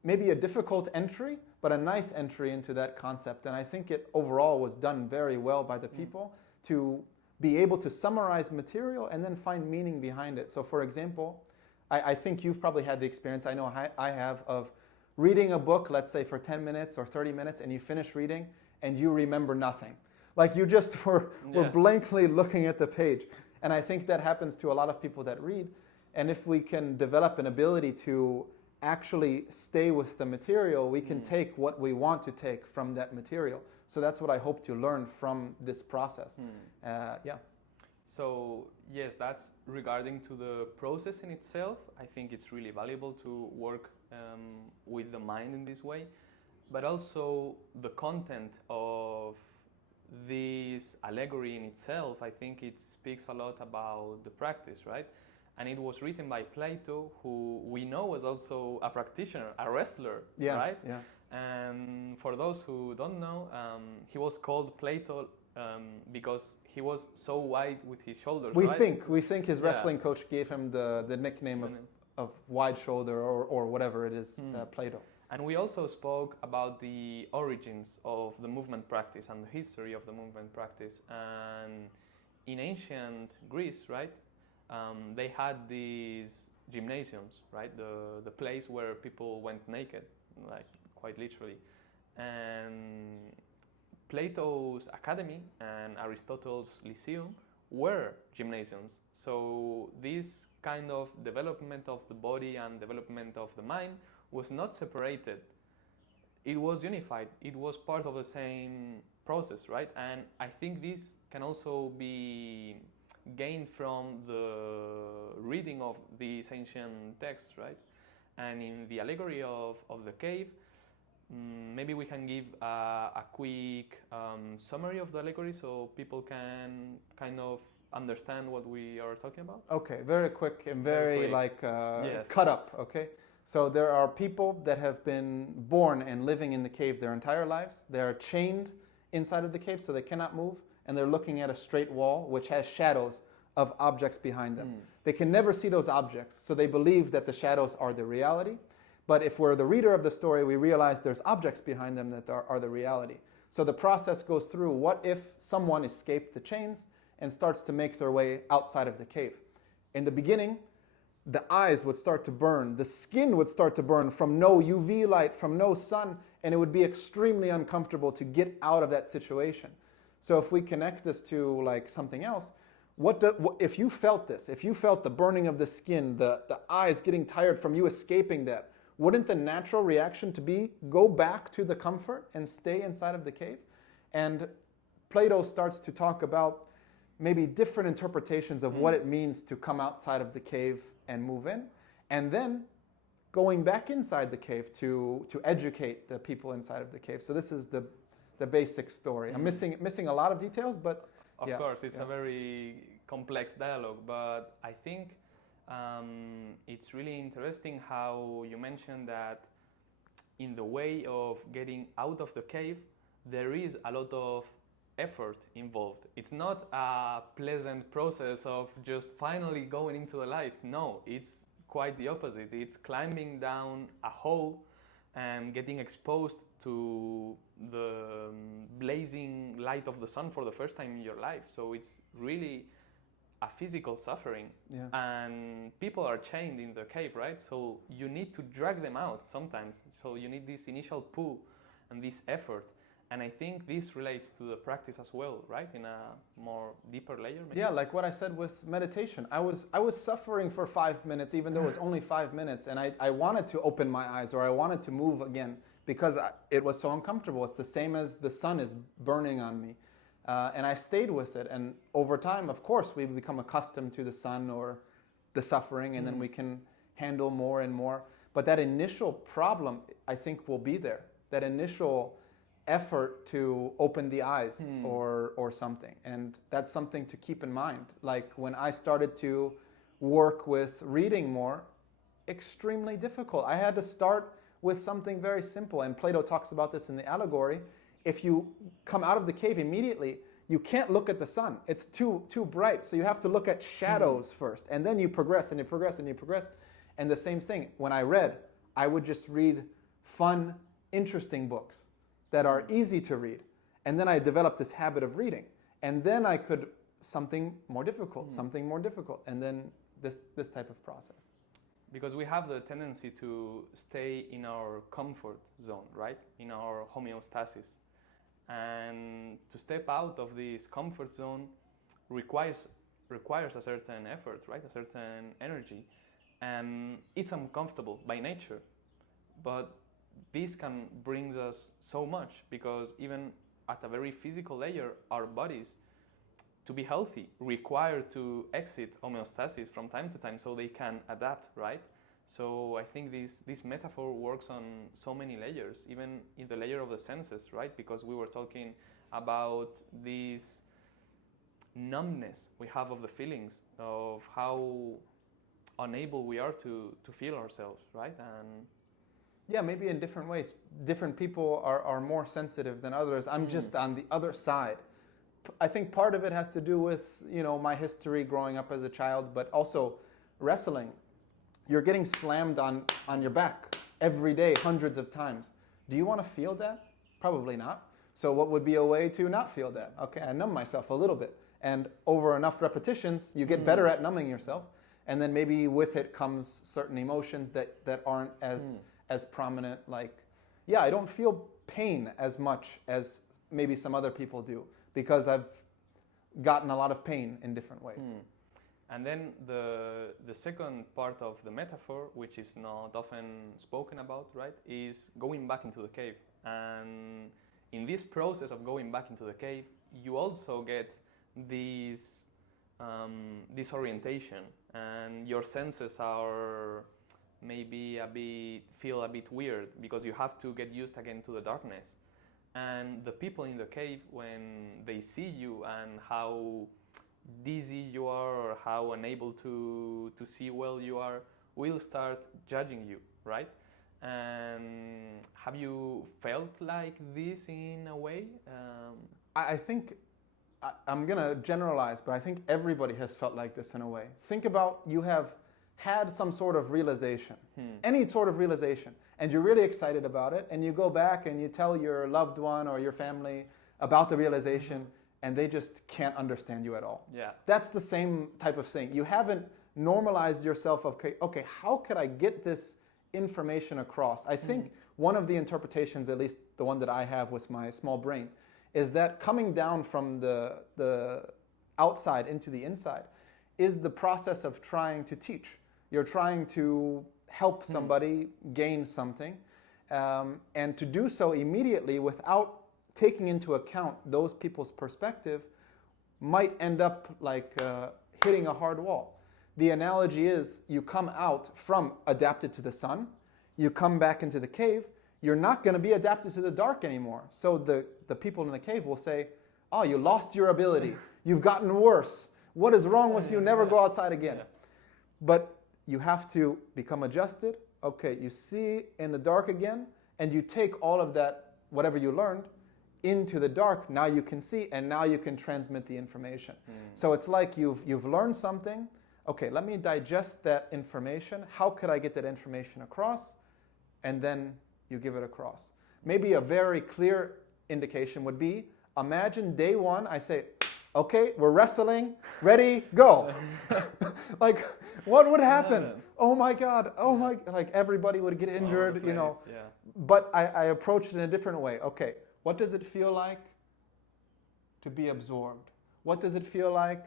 maybe a difficult entry, but a nice entry into that concept. And I think it overall was done very well by the people to be able to summarize material and then find meaning behind it. So for example, I think you've probably had the experience, I know I have, of reading a book, let's say for 10 minutes or 30 minutes, and you finish reading and you remember nothing. Like you just were blankly looking at the page. And I think that happens to a lot of people that read. And if we can develop an ability to actually stay with the material, we can take what we want to take from that material. So that's what I hope to learn from this process. Yeah. So yes, that's regarding to the process in itself. I think it's really valuable to work with the mind in this way, but also the content of this allegory in itself. I think it speaks a lot about the practice, right? And it was written by Plato, who we know was also a practitioner, a wrestler, right? Yeah. And for those who don't know, he was called Plato because he was so wide with his shoulders. We right? think his wrestling coach gave him the nickname of wide shoulder or whatever it is, Plato. And we also spoke about the origins of the movement practice and the history of the movement practice. And in ancient Greece, right, they had these gymnasiums, right, the place where people went naked, like quite literally. And Plato's academy and Aristotle's lyceum were gymnasiums. So this kind of development of the body and development of the mind was not separated. It was unified. It was part of the same process, right? And I think this can also be gained from the reading of these ancient texts, right? And in the allegory of the cave, maybe we can give a quick summary of the allegory so people can kind of understand what we are talking about. Okay, very quick and very quick. Yes. Cut up, okay? So there are people that have been born and living in the cave their entire lives. They are chained inside of the cave so they cannot move, and they're looking at a straight wall which has shadows of objects behind them. They can never see those objects, so they believe that the shadows are the reality. But if we're the reader of the story, we realize there's objects behind them that are the reality. So the process goes through, what if someone escaped the chains and starts to make their way outside of the cave? In the beginning, the eyes would start to burn, the skin would start to burn from no UV light, from no sun, and it would be extremely uncomfortable to get out of that situation. So if we connect this to like something else, if you felt this, if you felt the burning of the skin, the eyes getting tired from you escaping that, wouldn't the natural reaction to be go back to the comfort and stay inside of the cave? And Plato starts to talk about maybe different interpretations of what it means to come outside of the cave and move in, and then going back inside the cave to educate the people inside of the cave. So this is the basic story. I'm missing a lot of details, but of course, it's a very complex dialogue, but I think it's really interesting how you mentioned that in the way of getting out of the cave, there is a lot of effort involved. It's not a pleasant process of just finally going into the light. No, it's quite the opposite. It's climbing down a hole and getting exposed to the blazing light of the sun for the first time in your life. So it's really a physical suffering. Yeah. And people are chained in the cave, right? So you need to drag them out sometimes. So you need this initial pull and this effort. And I think this relates to the practice as well, right? In a more deeper layer, maybe? Yeah, like what I said with meditation. I was suffering for 5 minutes, even though it was only 5 minutes, and I wanted to open my eyes, or I wanted to move again, because it was so uncomfortable. It's the same as the sun is burning on me. And I stayed with it, and over time, of course, we become accustomed to the sun or the suffering, and then we can handle more and more. But that initial problem, I think, will be there. That initial effort to open the eyes or something, and that's something to keep in mind. Like when I started to work with reading more, extremely difficult. I had to start with something very simple, and Plato talks about this in the Allegory. If you come out of the cave immediately, you can't look at the sun. It's too bright, so you have to look at shadows first, and then you progress and you progress and you progress. And the same thing, when I read, I would just read fun, interesting books that are easy to read. And then I developed this habit of reading. And then I could, something more difficult, and then this type of process. Because we have the tendency to stay in our comfort zone, right? In our homeostasis. And to step out of this comfort zone requires a certain effort, right? A certain energy. And it's uncomfortable by nature. But this can bring us so much, because even at a very physical layer, our bodies, to be healthy, require to exit homeostasis from time to time so they can adapt, right? So I think this metaphor works on so many layers, even in the layer of the senses, right? Because we were talking about this numbness we have of the feelings, of how unable we are to feel ourselves, right? And yeah, maybe in different ways. Different people are more sensitive than others. I'm just on the other side. I think part of it has to do with, my history growing up as a child, but also wrestling. You're getting slammed on your back every day, hundreds of times. Do you want to feel that? Probably not. So what would be a way to not feel that? Okay, I numb myself a little bit. And over enough repetitions, you get better at numbing yourself. And then maybe with it comes certain emotions that aren't as prominent. Like, I don't feel pain as much as maybe some other people do, because I've gotten a lot of pain in different ways. And then the second part of the metaphor, which is not often spoken about, right, is going back into the cave. And in this process of going back into the cave, you also get this disorientation, and your senses are maybe feel a bit weird, because you have to get used again to the darkness. And the people in the cave, when they see you and how dizzy you are, or how unable to see well you are, will start judging you, right? And have you felt like this in a way? I think, I'm going to generalize, but I think everybody has felt like this in a way. Think about, you have had some sort of realization, any sort of realization, and you're really excited about it, and you go back and you tell your loved one or your family about the realization, and they just can't understand you at all. Yeah. That's the same type of thing. You haven't normalized yourself of, okay, how could I get this information across? I think one of the interpretations, at least the one that I have with my small brain, is that coming down from the outside into the inside is the process of trying to teach. You're trying to help somebody gain something, and to do so immediately without taking into account those people's perspective might end up like hitting a hard wall. The analogy is you come out from adapted to the sun, you come back into the cave, you're not going to be adapted to the dark anymore. So the people in the cave will say, oh, you lost your ability, you've gotten worse, what is wrong with you, never go outside again. But you have to become adjusted. Okay, you see in the dark again, and you take all of that, whatever you learned, into the dark. Now you can see, and now you can transmit the information. So it's like you've learned something. Okay, let me digest that information. How could I get that information across? And then you give it across. Maybe a very clear indication would be, imagine day one, I say, okay, we're wrestling, ready, go. Like, what would happen? Oh my God, oh my, like everybody would get injured, you know. Yeah. But I approached it in a different way. Okay, what does it feel like to be absorbed? What does it feel like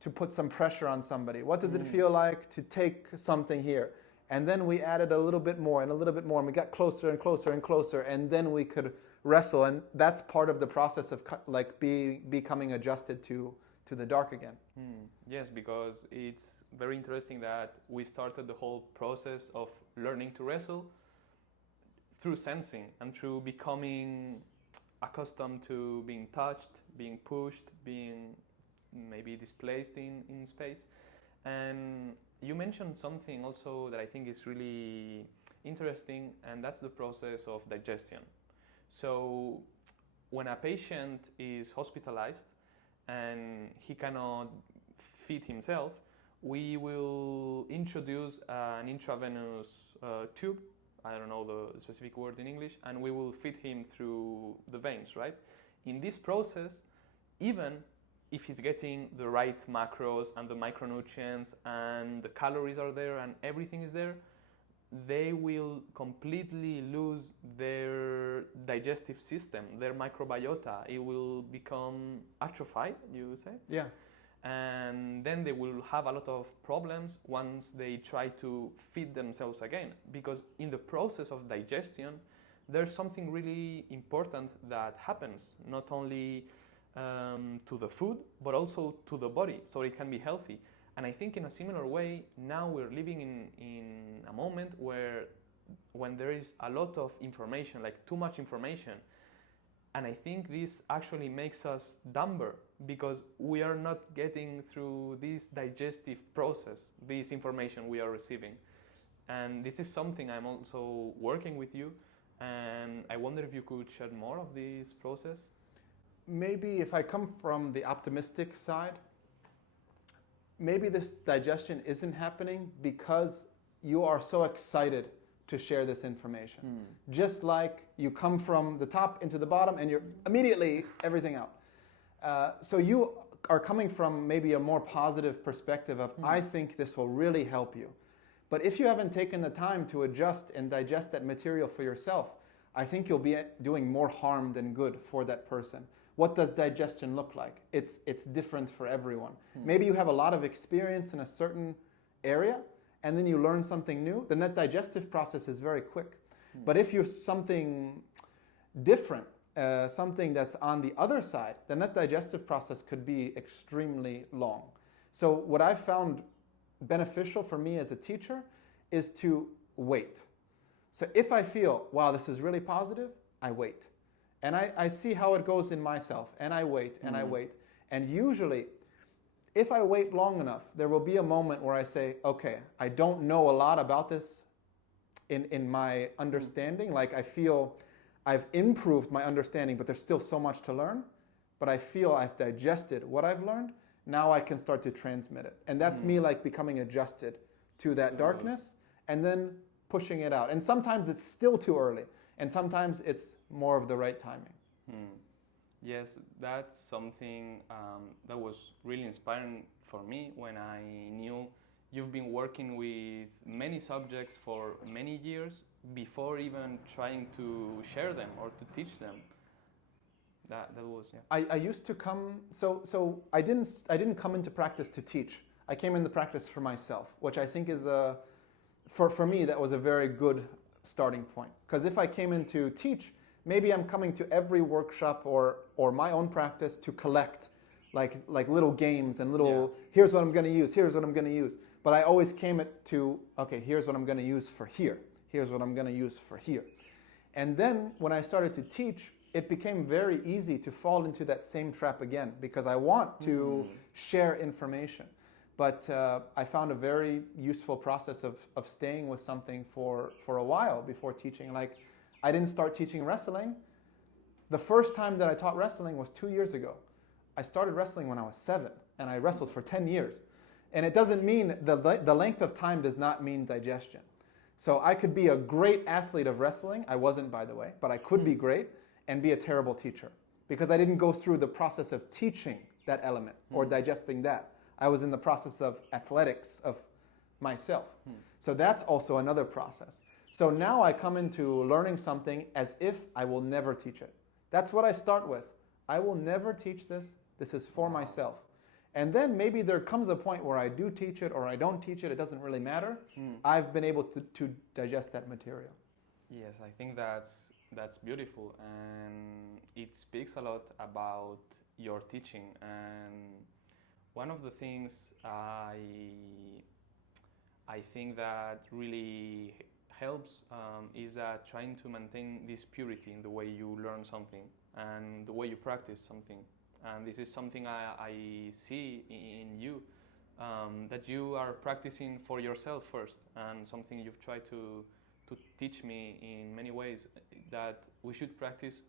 to put some pressure on somebody? What does it feel like to take something here? And then we added a little bit more and a little bit more, and we got closer and closer and closer, and then we could wrestle. And that's part of the process of like becoming adjusted to the dark again. Yes, because it's very interesting that we started the whole process of learning to wrestle through sensing and through becoming accustomed to being touched, being pushed, being maybe displaced in space. And you mentioned something also that I think is really interesting, and that's the process of digestion. So when a patient is hospitalized and he cannot feed himself, we will introduce an intravenous tube, I don't know the specific word in English, and we will feed him through the veins, right? In this process, even if he's getting the right macros and the micronutrients and the calories are there and everything is there, they will completely lose their digestive system, their microbiota. It will become atrophied, you say? Yeah. And then they will have a lot of problems once they try to feed themselves again. Because in the process of digestion, there's something really important that happens, not only to the food, but also to the body, so it can be healthy. And I think in a similar way, now we're living in a moment when there is a lot of information, like too much information. And I think this actually makes us dumber because we are not getting through this digestive process, this information we are receiving. And this is something I'm also working with you. And I wonder if you could share more of this process. Maybe if I come from the optimistic side, maybe this digestion isn't happening because you are so excited to share this information. Just like you come from the top into the bottom and you're immediately everything out. So you are coming from maybe a more positive perspective of, I think this will really help you. But if you haven't taken the time to adjust and digest that material for yourself, I think you'll be doing more harm than good for that person. What does digestion look like? It's different for everyone. Maybe you have a lot of experience in a certain area and then you learn something new, then that digestive process is very quick. But if you're something different, something that's on the other side, then that digestive process could be extremely long. So what I've found beneficial for me as a teacher is to wait. So if I feel, wow, this is really positive, I wait. And I see how it goes in myself, and I wait, and I wait. And usually, if I wait long enough, there will be a moment where I say, okay, I don't know a lot about this in my understanding. Like I feel I've improved my understanding, but there's still so much to learn. But I feel I've digested what I've learned. Now I can start to transmit it. And that's me like becoming adjusted to that darkness and then pushing it out. And sometimes it's still too early. And sometimes it's more of the right timing. Yes, that's something that was really inspiring for me when I knew you've been working with many subjects for many years, before even trying to share them or to teach them. That was, yeah. I used to come, so I didn't come into practice to teach. I came into practice for myself, which I think is for me, that was a very good starting point. Because if I came in to teach, maybe I'm coming to every workshop or my own practice to collect like little games and little, here's what I'm going to use, here's what I'm going to use. But I always came to, okay, here's what I'm going to use for here. Here's what I'm going to use for here. And then when I started to teach, it became very easy to fall into that same trap again, because I want to share information. But I found a very useful process of staying with something for a while before teaching. Like, I didn't start teaching wrestling. The first time that I taught wrestling was 2 years ago. I started wrestling when I was 7, and I wrestled for 10 years. And it doesn't mean, the length of time does not mean digestion. So I could be a great athlete of wrestling. I wasn't, by the way, but I could be great and be a terrible teacher, because I didn't go through the process of teaching that element or digesting that. I was in the process of athletics of myself. So that's also another process. So now I come into learning something as if I will never teach it. That's what I start with. I will never teach this. This is for myself. And then maybe there comes a point where I do teach it or I don't teach it. It doesn't really matter. I've been able to digest that material. Yes, I think that's beautiful, and it speaks a lot about your teaching. And one of the things I think that really helps is that trying to maintain this purity in the way you learn something and the way you practice something. And this is something I see in you, that you are practicing for yourself first, and something you've tried to teach me in many ways, that we should practice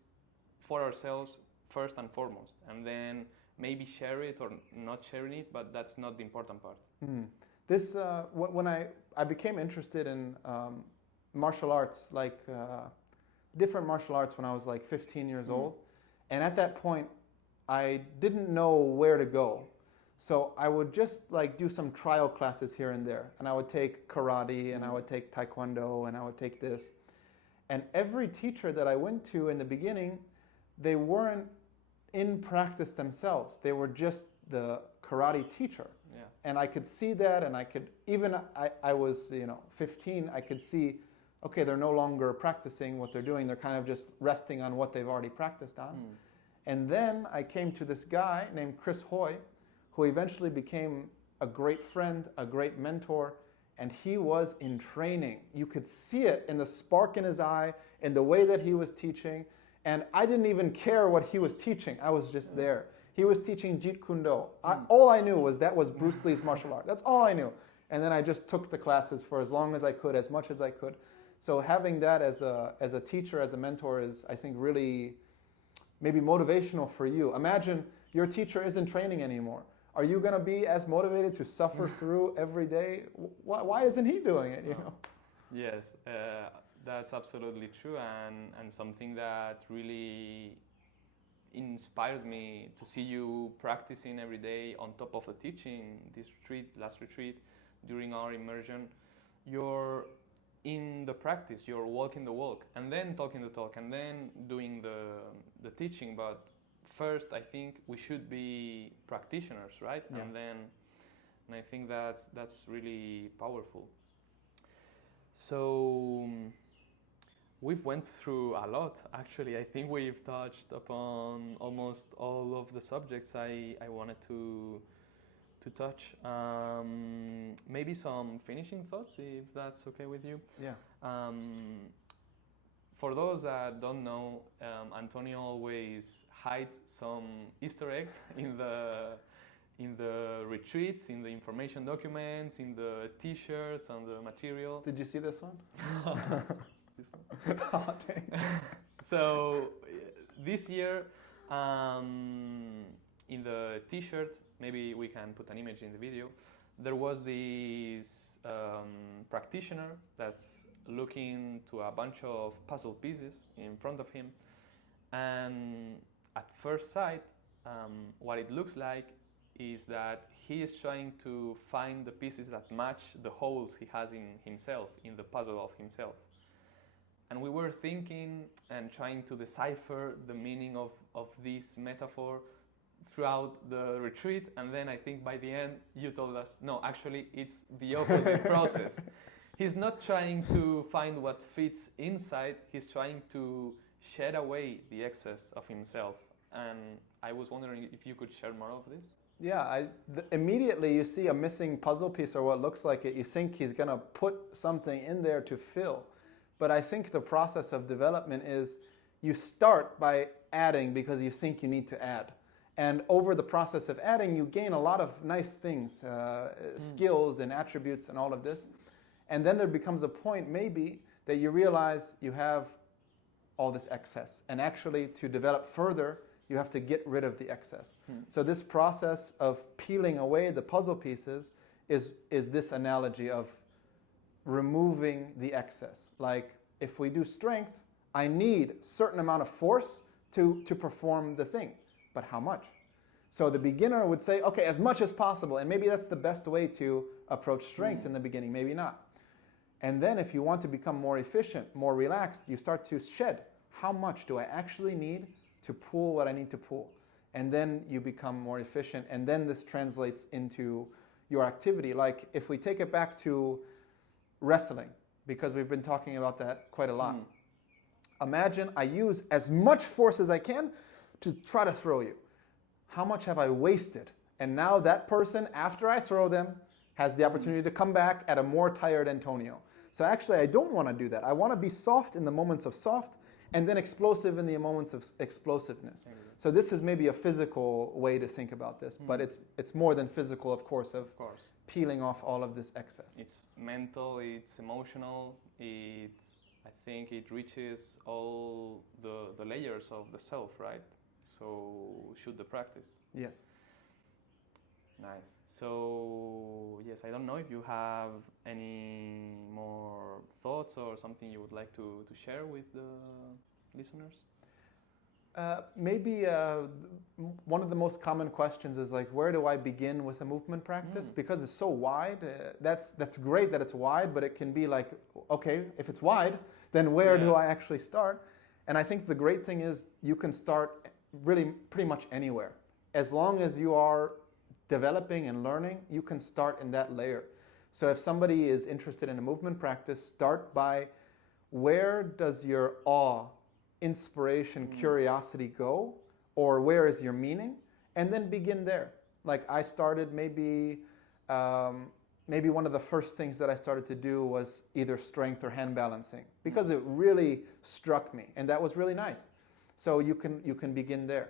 for ourselves first and foremost, and then maybe share it or not sharing it, but that's not the important part. This when I became interested in martial arts, like different martial arts, when I was like 15 years old, and at that point I didn't know where to go. So I would just like do some trial classes here and there, and I would take karate and I would take taekwondo and I would take this. And every teacher that I went to in the beginning, they weren't in practice themselves. They were just the karate teacher. Yeah. And I could see that, and I could, even I was 15, I could see, okay, they're no longer practicing what they're doing. They're kind of just resting on what they've already practiced on. And then I came to this guy named Chris Hoy, who eventually became a great friend, a great mentor, and he was in training. You could see it in the spark in his eye, in the way that he was teaching, and I didn't even care what he was teaching. I was just there. He was teaching Jeet Kune Do. All I knew was that was Bruce Lee's martial art. That's all I knew. And then I just took the classes for as long as I could, as much as I could. So having that as a teacher, as a mentor is, I think, really maybe motivational for you. Imagine your teacher isn't training anymore. Are you going to be as motivated to suffer through every day? Why isn't he doing it? Yes, that's absolutely true, and something that really inspired me to see you practicing every day on top of the teaching. This last retreat, during our immersion, you're in the practice, you're walking the walk, and then talking the talk, and then doing the teaching. But first, I think we should be practitioners, right? Yeah. And I think that's really powerful. So we've went through a lot, actually. I think we've touched upon almost all of the subjects I wanted to touch. Maybe some finishing thoughts, if that's okay with you. Yeah. For those that don't know, Antonio always hides some Easter eggs in the retreats, in the information documents, in the T-shirts, and the material. Did you see this one? This one. Oh, dang. So this year, in the T-shirt, maybe we can put an image in the video, there was this practitioner that's looking to a bunch of puzzle pieces in front of him, and at first sight, what it looks like is that he is trying to find the pieces that match the holes he has in himself, in the puzzle of himself. And we were thinking and trying to decipher the meaning of this metaphor throughout the retreat. And then I think by the end, you told us, no, actually, it's the opposite process. He's not trying to find what fits inside. He's trying to shed away the excess of himself. And I was wondering if you could share more of this. Yeah, immediately you see a missing puzzle piece or what looks like it. You think he's going to put something in there to fill. But I think the process of development is you start by adding because you think you need to add. And over the process of adding, you gain a lot of nice things, skills and attributes and all of this. And then there becomes a point maybe that you realize you have all this excess. And actually to develop further, you have to get rid of the excess. So this process of peeling away the puzzle pieces is this analogy of removing the excess. Like if we do strength, I need a certain amount of force to perform the thing. But how much? So the beginner would say, okay, as much as possible. And maybe that's the best way to approach strength in the beginning, maybe not. And then if you want to become more efficient, more relaxed, you start to shed. How much do I actually need to pull what I need to pull? And then you become more efficient. And then this translates into your activity. Like if we take it back to wrestling, because we've been talking about that quite a lot. Imagine I use as much force as I can to try to throw you. How much have I wasted? And now that person, after I throw them, has the opportunity to come back at a more tired Antonio. So actually, I don't want to do that. I want to be soft in the moments of soft and then explosive in the moments of explosiveness. So this is maybe a physical way to think about this, but it's more than physical, of course, peeling off all of this excess. It's mental, it's emotional, I think it reaches all the layers of the self, right? So should the practice. Yes. Nice. So yes, I don't know if you have any more thoughts or something you would like to share with the listeners. Maybe one of the most common questions is like, where do I begin with a movement practice? Because it's so wide. That's great that it's wide, but it can be like, okay, if it's wide, then where do I actually start? And I think the great thing is you can start really pretty much anywhere. As long as you are developing and learning, you can start in that layer. So if somebody is interested in a movement practice, start by where does your awe, inspiration, curiosity go, or where is your meaning, and then begin there. Like I started maybe one of the first things that I started to do was either strength or hand balancing because it really struck me, and that was really nice. So you can begin there.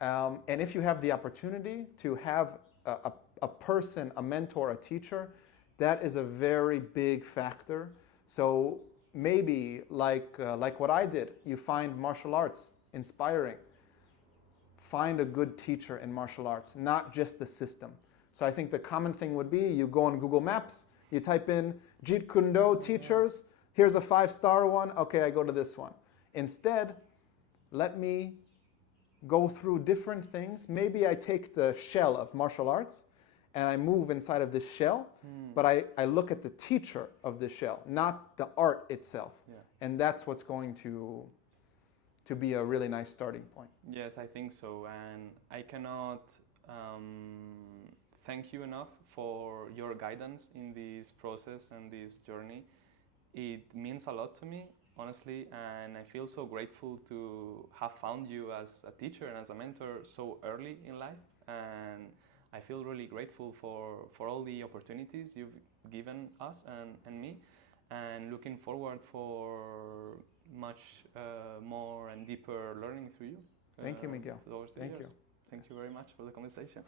And if you have the opportunity to have a person, a mentor, a teacher, that is a very big factor. So maybe like what I did, you find martial arts inspiring. Find a good teacher in martial arts, not just the system. So I think the common thing would be you go on Google Maps, you type in Jeet Kune Do teachers, here's a 5-star one, okay, I go to this one. Instead, let me go through different things. Maybe I take the shell of martial arts and I move inside of this shell, but I look at the teacher of the shell, not the art itself. Yeah. And that's what's going to be a really nice starting point. Yes, I think so. And I cannot thank you enough for your guidance in this process and this journey. It means a lot to me, honestly, and I feel so grateful to have found you as a teacher and as a mentor so early in life. And I feel really grateful for all the opportunities you've given us and me, and looking forward for much more and deeper learning through you. Thank you, Miguel. Thank you very much for the conversation.